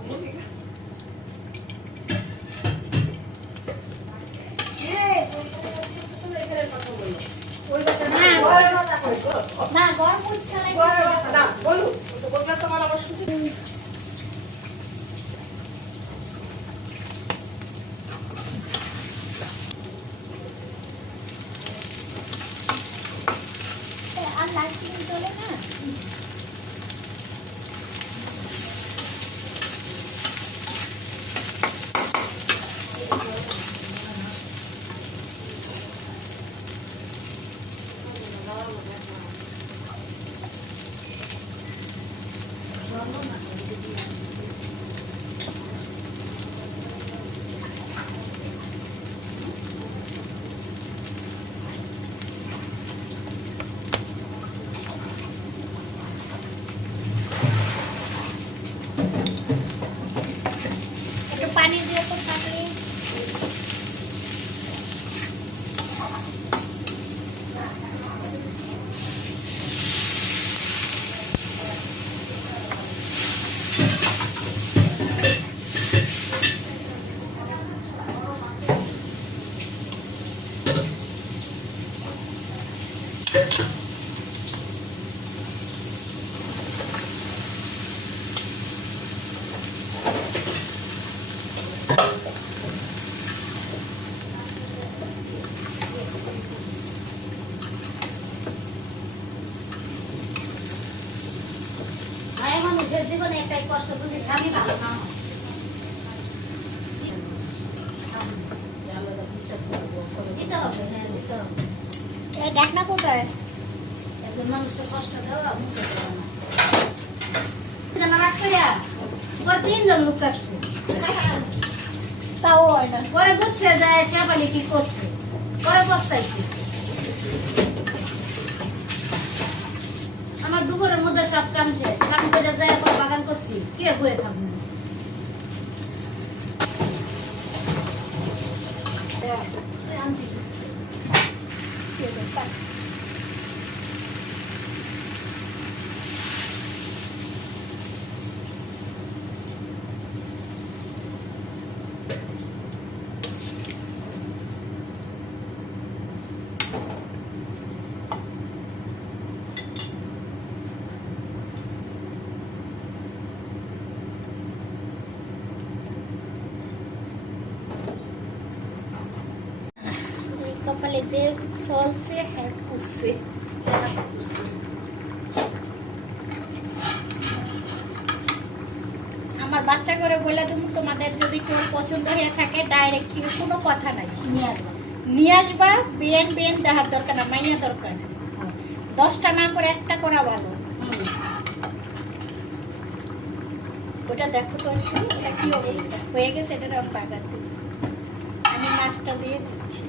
ফুলি না গরম হচ্ছে না বলুন বললে তোমার আবার শুধু আর লাইট চলে না একটু পানি দিয়ে মানুষের জীবনে একটাই কষ্ট যদি স্বামী ভালো না। দিতে হবে হ্যাঁ দিতে হবে। ডাকনা কোথায়। একজন মানুষের কষ্ট দেওয়া মুখে দেওয়া না। রাখ করিয়া পরে তিনজন লোক রাখছে। তাও হয় না। পরে বুঝছে যে চাপালি কি করছে? পরে বসাইছে আমার দুপুরের মধ্যে সব কাম শেষ। কাম করে যায় এখন বাগান করছি। কে হয়ে থাকবে? আনছি। চলছে করছে আমার বাচ্চা করে বলে তুমি তোমাদের যদি কেউ পছন্দ হয়ে থাকে ডাইরেক্ট কোনো কথা নাই। নিয়ে আসব। বিয়েন বিয়েন দেখার দরকার না মাইয়া দরকার। দশটা না করে একটা করা ভালো। ওটা দেখো তো এটা কি অবস্থা? হয়ে গেছে এটা রং পাকাতে আমি মাছটা দিয়ে দিচ্ছি।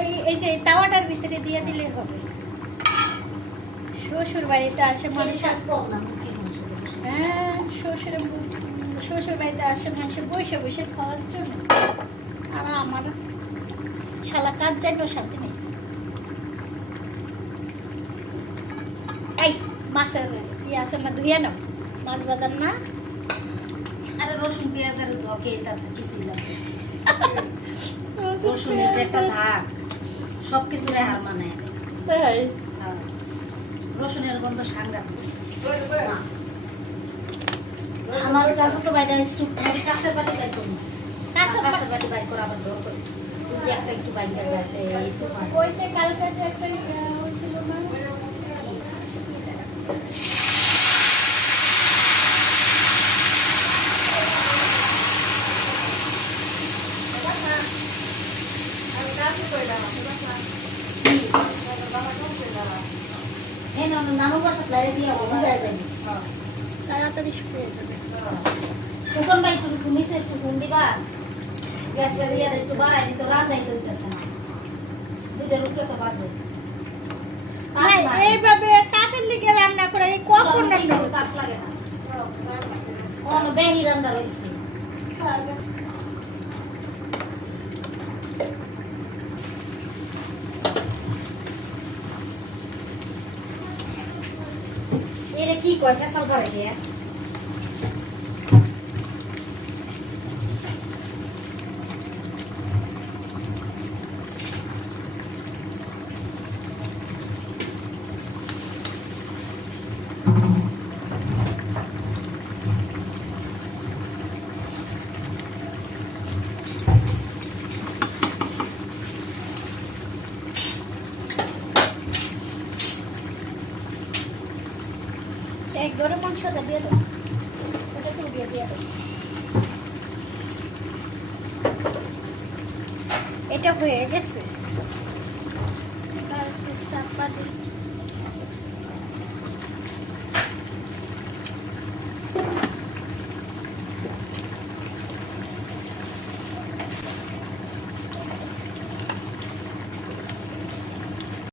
এই এই যে তাওয়াটার ভিতরে দিয়ে দিলে হবে। শ্বশুর বাড়িতে আসে মানুষ। হ্যাঁ শ্বশুর শ্বশুর বাড়িতে আসে মানুষ বসে বসে খাওয়ার জন্য। আর আমার শালা কাজ জানিও শান্তি নেই। এই মাছের ইয়ে আছে না ধুয়ে নাও। মাছ বাজার না। আরে রসুন পেঁয়াজের ধকে তার কিছুই লাগবে। রসুনের যে একটা ধাক সব কিছু হার মানে তাই? রসুনের গন্ধ সাংঘাতিক। আমার চাষা তো বাইরে স্টুপ মানে কাছের কাঁচা কাছের বাটি বাইর করে আবার করে একটা একটু বাইরে যাতে এই তো হয়। ওইতে কালকে যে একটা ইয়ে হয়েছিল না এই না নানু বাসা লাইরে দিয়ে হবে বুঝা যায় তাড়াতাড়ি শুকিয়ে যাবে ইয়ে রান্নাই তো তো বাজে এইভাবে কাঠের লিগে রান্না বেহি রান্না এটা কি কয়? ফেসাল করে দিয়ে মাংসটা দিয়ে দাও ওটা তো। দিয়ে দিয়ে দাও এটা হয়ে গেছে। একটু চাপা দিই